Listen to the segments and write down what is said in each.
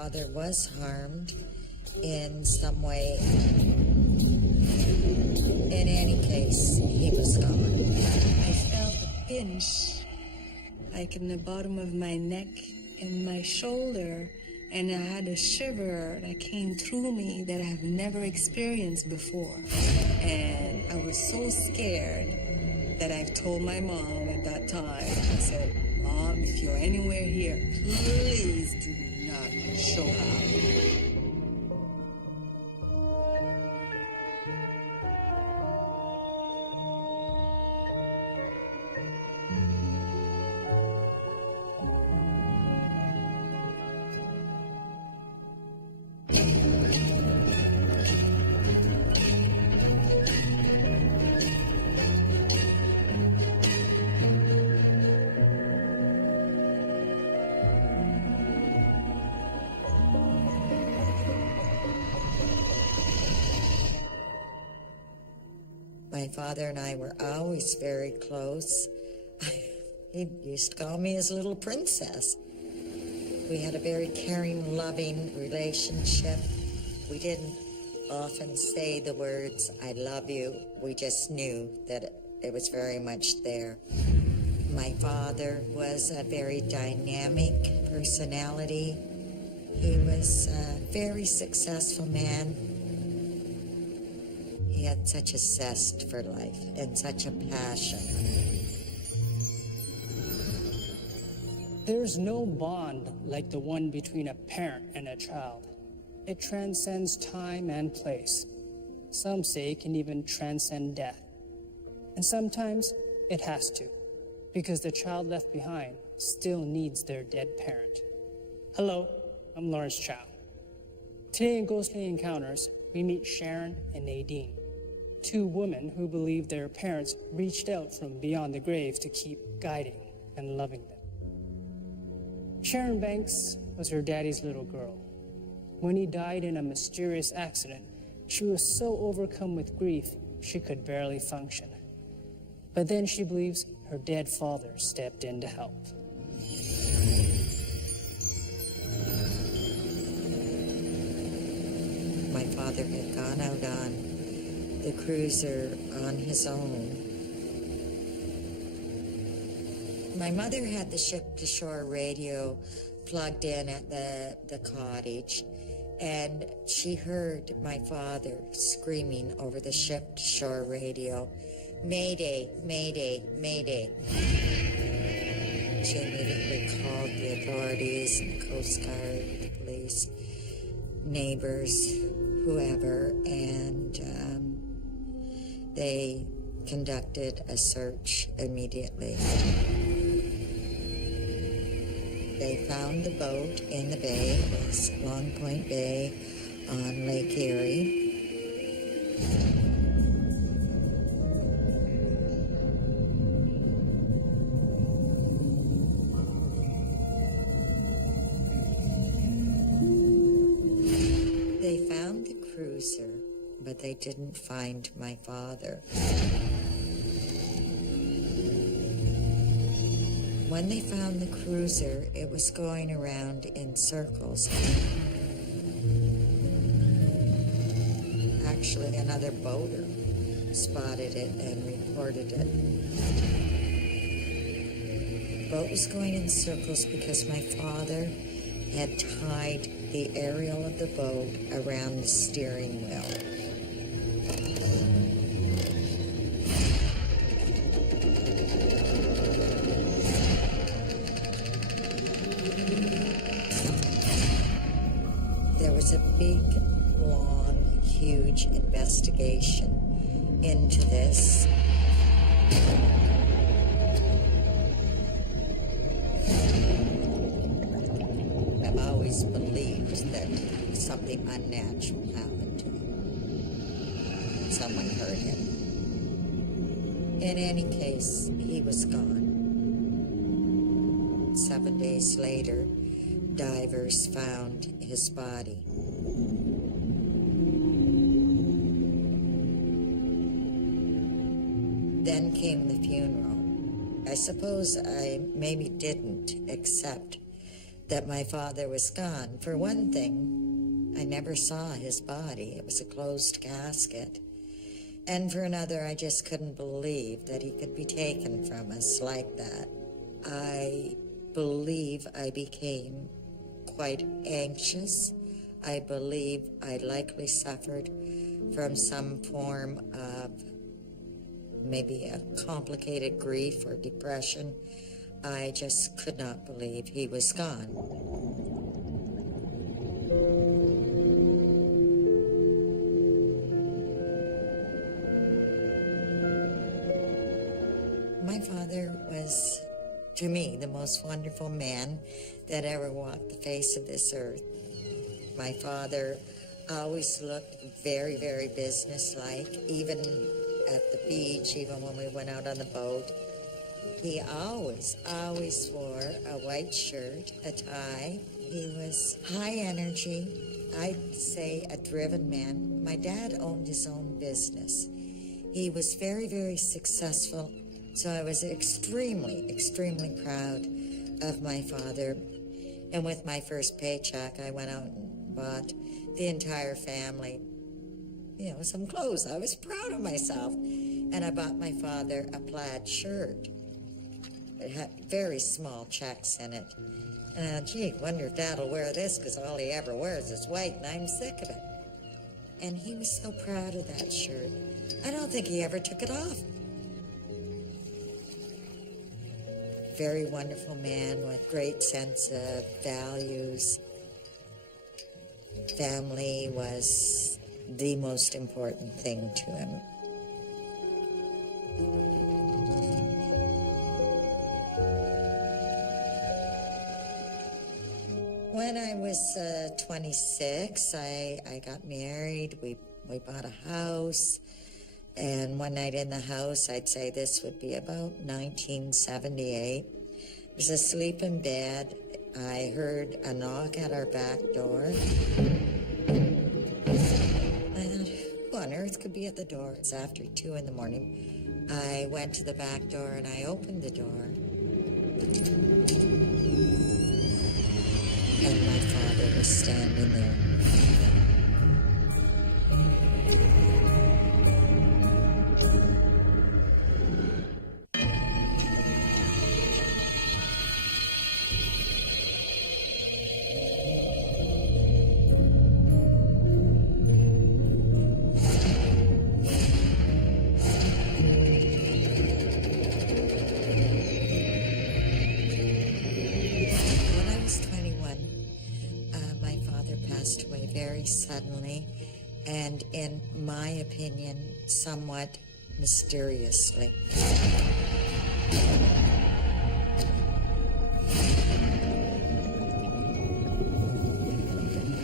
father was harmed in some way. In any case, he was gone. I felt a pinch, like in the bottom of my neck and my shoulder, and I had a shiver that came through me that I've never experienced before. And I was so scared that I've told my mom at that time. I said, Mom, if you're anywhere here, please do not show up. My father and I were always very close. He used to call me his little princess. We had a very caring, loving relationship. We didn't often say the words, I love you. We just knew that it was very much there. My father was a very dynamic personality. He was a very successful man. He had such a zest for life and such a passion. There's no bond like the one between a parent and a child. It transcends time and place. Some say it can even transcend death. And sometimes it has to, because the child left behind still needs their dead parent. Hello, I'm Lawrence Chow. Today in Ghostly Encounters, we meet Sharon and Nadine, two women who believe their parents reached out from beyond the grave to keep guiding and loving them. Sharon Banks was her daddy's little girl. When he died in a mysterious accident, she was so overcome with grief she could barely function. But then she believes her dead father stepped in to help. My father had gone out on the cruiser on his own. My mother had the ship-to-shore radio plugged in at the cottage, and she heard my father screaming over the ship-to-shore radio, Mayday, Mayday, Mayday. She immediately called the authorities, the Coast Guard, the police, neighbors, whoever, and they conducted a search immediately. They found the boat in the bay. It was Long Point Bay on Lake Erie. They found the cruiser, but they didn't find my father. When they found the cruiser, it was going around in circles. Actually, another boater spotted it and reported it. The boat was going in circles because my father had tied the aerial of the boat around the steering wheel. There was a big, long, huge investigation into this. I've always believed that something unnatural happened to him. Someone hurt him. In any case, he was gone. 7 days later, divers found his body. Then came the funeral. I suppose I maybe didn't accept that my father was gone. For one thing, I never saw his body. It was a closed casket. And for another, I just couldn't believe that he could be taken from us like that. I believe I became quite anxious. I believe I likely suffered from some form of maybe a complicated grief or depression. I just could not believe he was gone. My father was, to me, the most wonderful man that ever walked the face of this earth. My father always looked very, very businesslike, even at the beach, even when we went out on the boat. He always wore a white shirt, a tie. He was high energy, I'd say a driven man. My dad owned his own business. He was very, very successful, so I was extremely, extremely proud of my father. And with my first paycheck, I went out and bought the entire family, some clothes. I was proud of myself. And I bought my father a plaid shirt. It had very small checks in it. And gee, wonder if Dad'll wear this, because all he ever wears is white, and I'm sick of it. And he was so proud of that shirt. I don't think he ever took it off. Very wonderful man with great sense of values. Family was the most important thing to him. When I was 26, I got married. We bought a house. And one night in the house, I'd say this would be about 1978. I was asleep in bed. I heard a knock at our back door. And who on earth could be at the door? It's after 2 in the morning. I went to the back door and I opened the door. And my father was standing there. Suddenly, and in my opinion, somewhat mysteriously.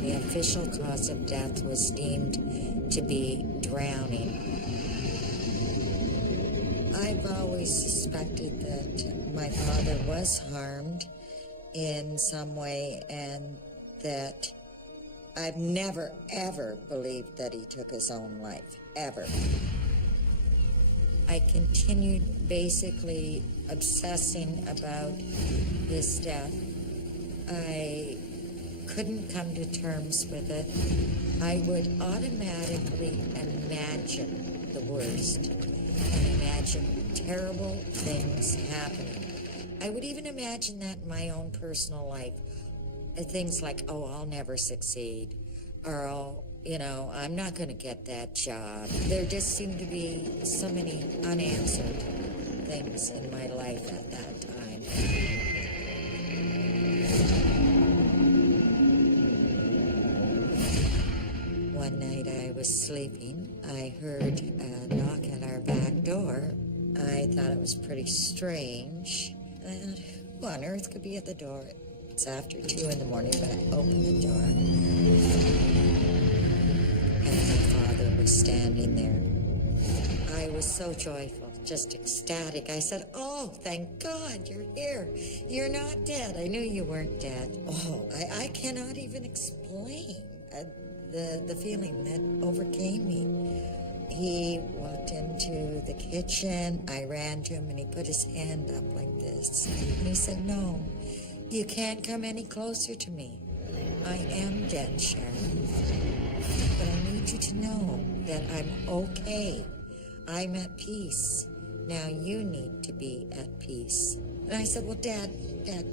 The official cause of death was deemed to be drowning. I've always suspected that my father was harmed in some way, and that I've never, ever believed that he took his own life, ever. I continued basically obsessing about his death. I couldn't come to terms with it. I would automatically imagine the worst and imagine terrible things happening. I would even imagine that in my own personal life. Things like, oh, I'll never succeed, or, oh, I'm not going to get that job. There just seemed to be so many unanswered things in my life at that time. One night I was sleeping. I heard a knock at our back door. I thought it was pretty strange. And who on earth could be at the door? It's after 2 in the morning, but I opened the door. And my father was standing there. I was so joyful, just ecstatic. I said, oh, thank God you're here. You're not dead. I knew you weren't dead. Oh, I cannot even explain the feeling that overcame me. He walked into the kitchen. I ran to him and he put his hand up like this. And he said, no, You can't come any closer to me. I am dead, Sharon. But I need you to know that I'm okay. I'm at peace. Now you need to be at peace. And I said, well, Dad,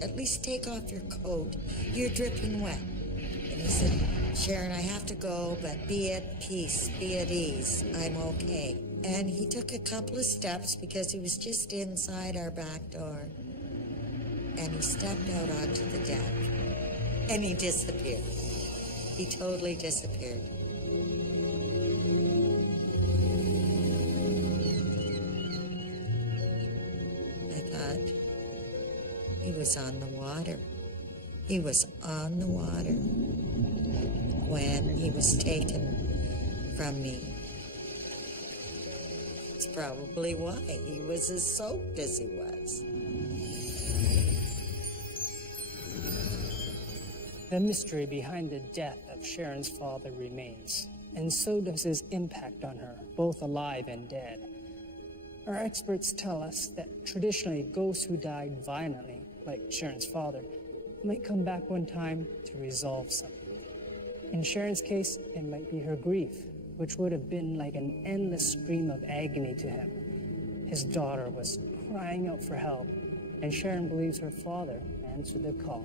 at least take off your coat. You're dripping wet. And he said, Sharon, I have to go, but be at peace, be at ease. I'm okay. And he took a couple of steps because he was just inside our back door. And he stepped out onto the deck. And he disappeared. He totally disappeared. I thought he was on the water. He was on the water when he was taken from me. It's probably why he was as soaked as he was. The mystery behind the death of Sharon's father remains, and so does his impact on her, both alive and dead. Our experts tell us that traditionally ghosts who died violently, like Sharon's father, might come back one time to resolve something. In Sharon's case, it might be her grief, which would have been like an endless scream of agony to him. His daughter was crying out for help, and Sharon believes her father answered the call.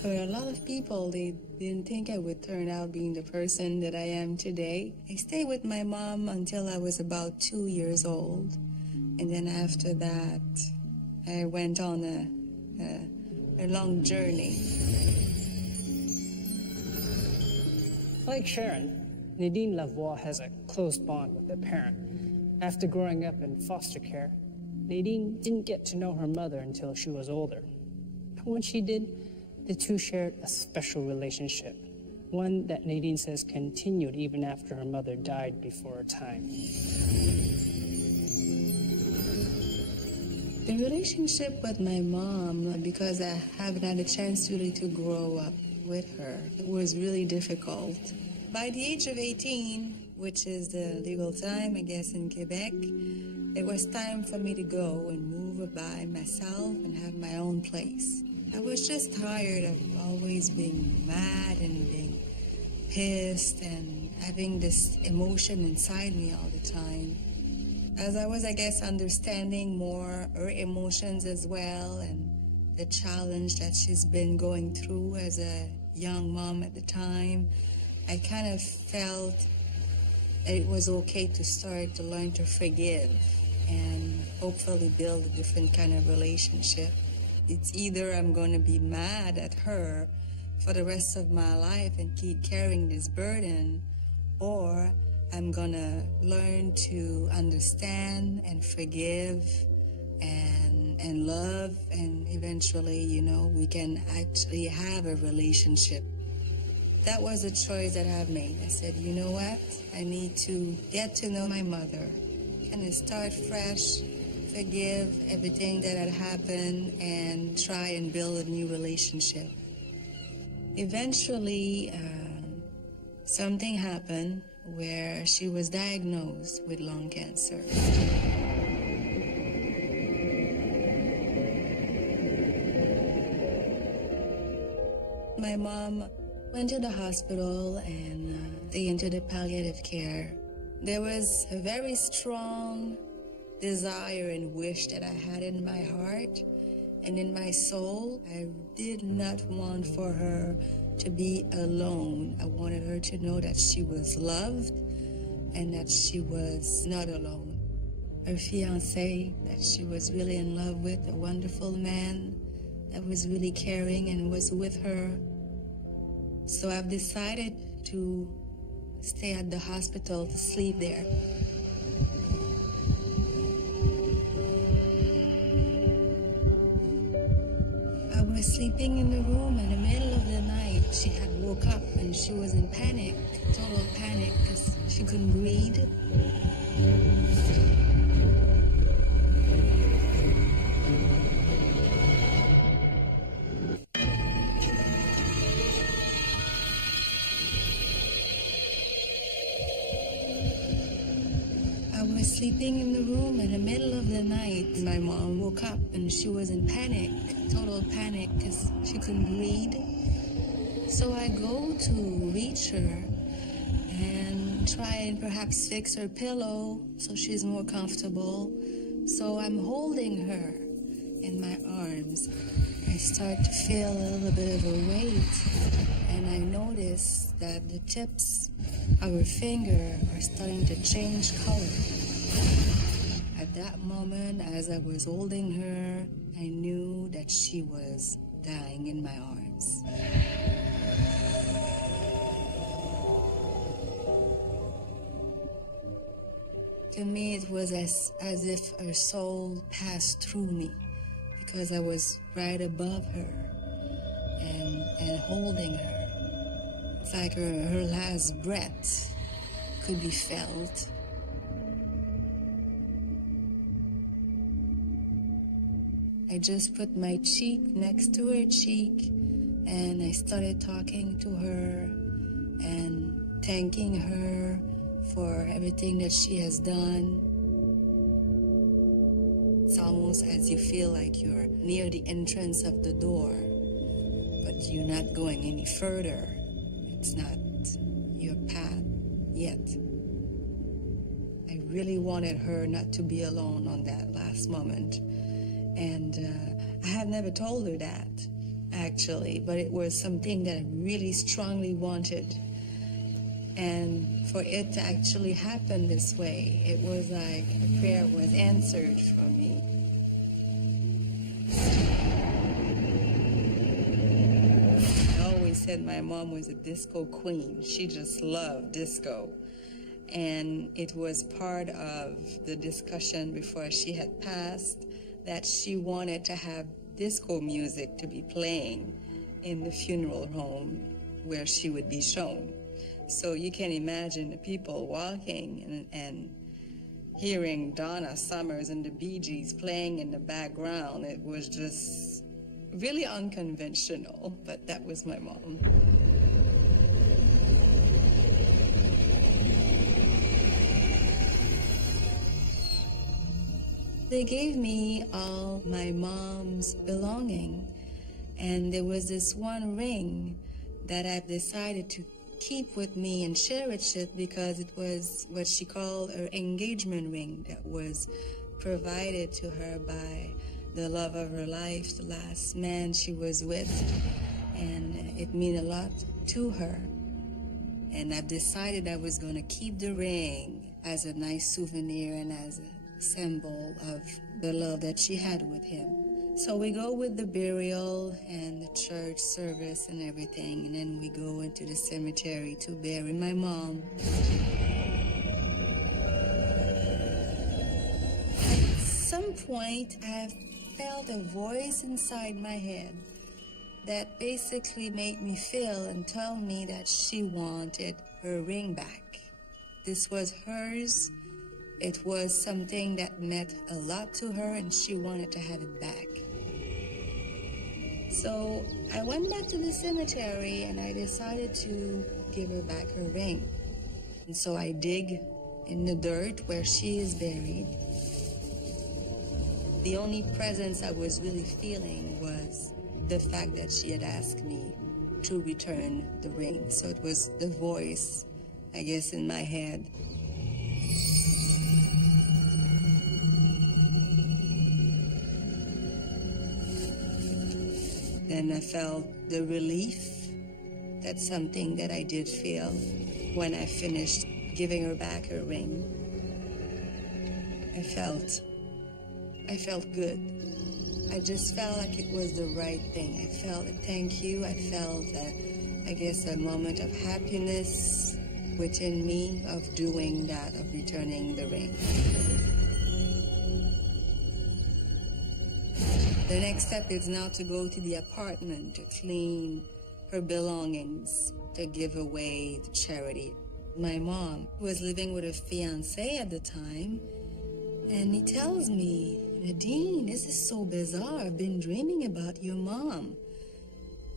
For a lot of people, they didn't think I would turn out being the person that I am today. I stayed with my mom until I was about 2 years old. And then after that, I went on a long journey. Like Sharon, Nadine Lavoie has a close bond with her parent. After growing up in foster care, Nadine didn't get to know her mother until she was older. But when she did, the two shared a special relationship, one that Nadine says continued even after her mother died before her time. The relationship with my mom, because I haven't had a chance really to grow up with her, it was really difficult. By the age of 18, which is the legal time, I guess, in Quebec, it was time for me to go and move by myself and have my own place. I was just tired of always being mad and being pissed and having this emotion inside me all the time. As I was, I guess, understanding more her emotions as well and the challenge that she's been going through as a young mom at the time, I kind of felt it was okay to start to learn to forgive and hopefully build a different kind of relationship. It's either I'm going to be mad at her for the rest of my life and keep carrying this burden, or I'm going to learn to understand and forgive and love, and eventually, you know, we can actually have a relationship. That was a choice that I've made. I said, you know what? I need to get to know my mother, kind of start fresh, forgive everything that had happened, and try and build a new relationship. Eventually, something happened where she was diagnosed with lung cancer. My mom went to the hospital and they entered the palliative care. There was a very strong desire and wish that I had in my heart and in my soul. I did not want for her to be alone. I wanted her to know that she was loved and that she was not alone. Her fiancé that she was really in love with, a wonderful man that was really caring and was with her. So I've decided to stay at the hospital to sleep there. I was sleeping in the room in the middle of the night. She had woke up and she was in panic, total panic, because she couldn't breathe. I I was sleeping in the room in the middle of the night. My mom woke up and she was in panic, total panic, because she couldn't breathe. So I go to reach her and try and perhaps fix her pillow so she's more comfortable. So I'm holding her in my arms. I start to feel a little bit of a weight, and I notice that the tips of her finger are starting to change color. At that moment, as I was holding her, I knew that she was dying in my arms. To me, it was as if her soul passed through me, because I was right above her and holding her. It's like her last breath could be felt. I just put my cheek next to her cheek and I started talking to her and thanking her for everything that she has done. It's almost as you feel like you're near the entrance of the door, but you're not going any further. It's not your path yet. I really wanted her not to be alone on that last moment. And I have never told her that, actually, but it was something that I really strongly wanted. And for it to actually happen this way, it was like a prayer was answered for me. I always said my mom was a disco queen. She just loved disco. And it was part of the discussion before she had passed that she wanted to have disco music to be playing in the funeral home where she would be shown. So you can imagine the people walking and hearing Donna Summers and the Bee Gees playing in the background. It was just really unconventional, but that was my mom. They gave me all my mom's belonging, and there was this one ring that I've decided to keep with me and cherish it because it was what she called her engagement ring that was provided to her by the love of her life, the last man she was with, and it meant a lot to her. And I've decided I was going to keep the ring as a nice souvenir and as a symbol of the love that she had with him. So we go with the burial and the church service and everything, and then we go into the cemetery to bury my mom. At some point, I felt a voice inside my head that basically made me feel and tell me that she wanted her ring back. This was hers. It was something that meant a lot to her, and she wanted to have it back. So I went back to the cemetery and I decided to give her back her ring. And so I dig in the dirt where she is buried. The only presence I was really feeling was the fact that she had asked me to return the ring. So it was the voice, I guess, in my head. Then I felt the relief. That's something that I did feel when I finished giving her back her ring. I felt good. I just felt like it was the right thing. I felt a thank you. I felt, I guess, a moment of happiness within me of doing that, of returning the ring. The next step is now to go to the apartment to clean her belongings to give away to charity. My mom was living with her fiancé at the time, and he tells me, "Nadine, this is so bizarre. I've been dreaming about your mom."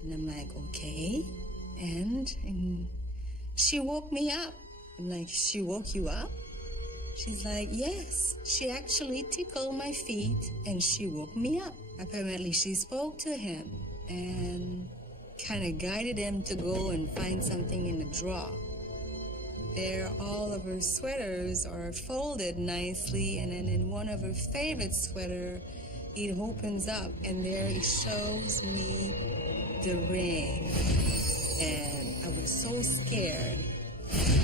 And I'm like, okay. And she woke me up. I'm like, "She woke you up?" She's like, yes. She actually tickled my feet and she woke me up. Apparently, she spoke to him and kind of guided him to go and find something in the drawer. There, all of her sweaters are folded nicely, and then in one of her favorite sweater, it opens up, and there it shows me the ring. And I was so scared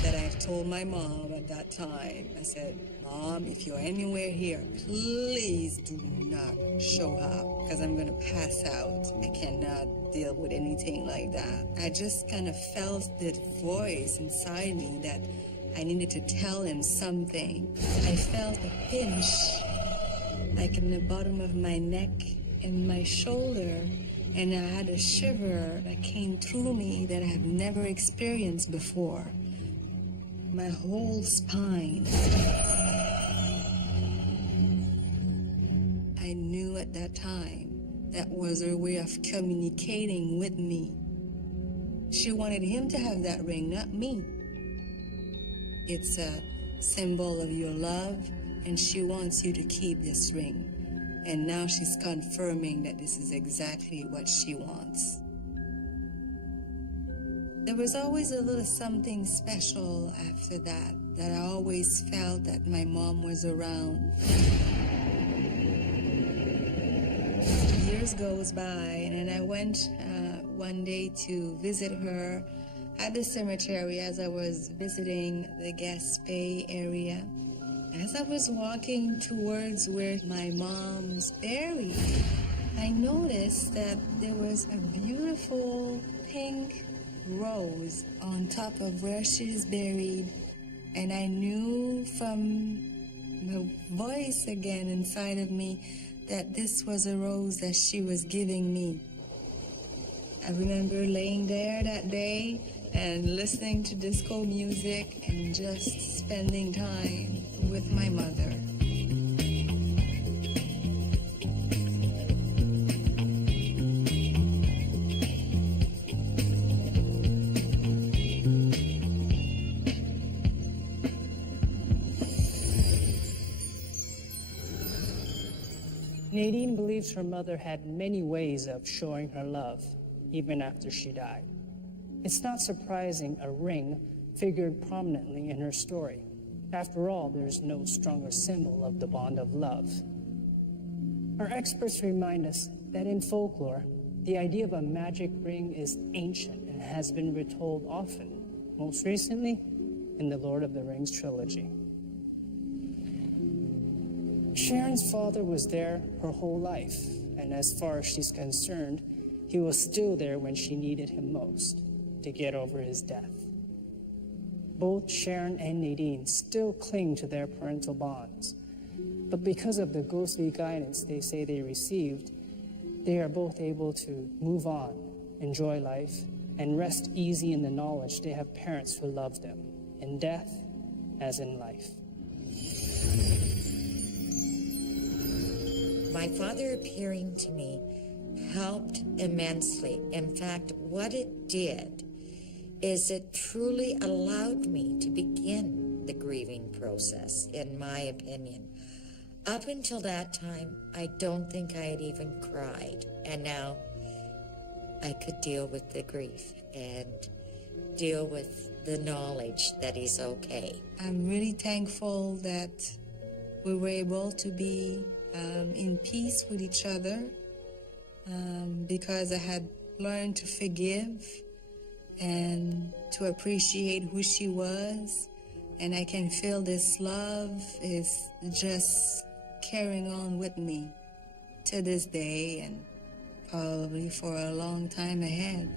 that I told my mom at that time. I said, Mom, if you're anywhere here, please do not show up, because I'm going to pass out. I cannot deal with anything like that. I just kind of felt that voice inside me that I needed to tell him something. I felt a pinch, like in the bottom of my neck and my shoulder, and I had a shiver that came through me that I've never experienced before. My whole spine. I knew at that time that was her way of communicating with me. She wanted him to have that ring, not me. It's a symbol of your love, and she wants you to keep this ring. And now she's confirming that this is exactly what she wants. There was always a little something special after that I always felt that my mom was around. Years goes by, and then I went one day to visit her at the cemetery as I was visiting the Gaspé area. As I was walking towards where my mom's buried, I noticed that there was a beautiful pink rose on top of where she's buried, and I knew from the voice again inside of me that this was a rose that she was giving me. I remember laying there that day and listening to disco music and just spending time with my mother. Nadine believes her mother had many ways of showing her love, even after she died. It's not surprising a ring figured prominently in her story. After all, there's no stronger symbol of the bond of love. Our experts remind us that in folklore, the idea of a magic ring is ancient and has been retold often, most recently in the Lord of the Rings trilogy. Sharon's father was there her whole life, and as far as she's concerned, he was still there when she needed him most to get over his death. Both Sharon and Nadine still cling to their parental bonds, but because of the ghostly guidance they say they received, they are both able to move on, enjoy life, and rest easy in the knowledge they have parents who love them, in death as in life. My father appearing to me helped immensely. In fact, what it did is it truly allowed me to begin the grieving process, in my opinion. Up until that time, I don't think I had even cried. And now I could deal with the grief and deal with the knowledge that he's okay. I'm really thankful that we were able to be in peace with each other because I had learned to forgive and to appreciate who she was. And I can feel this love is just carrying on with me to this day and probably for a long time ahead.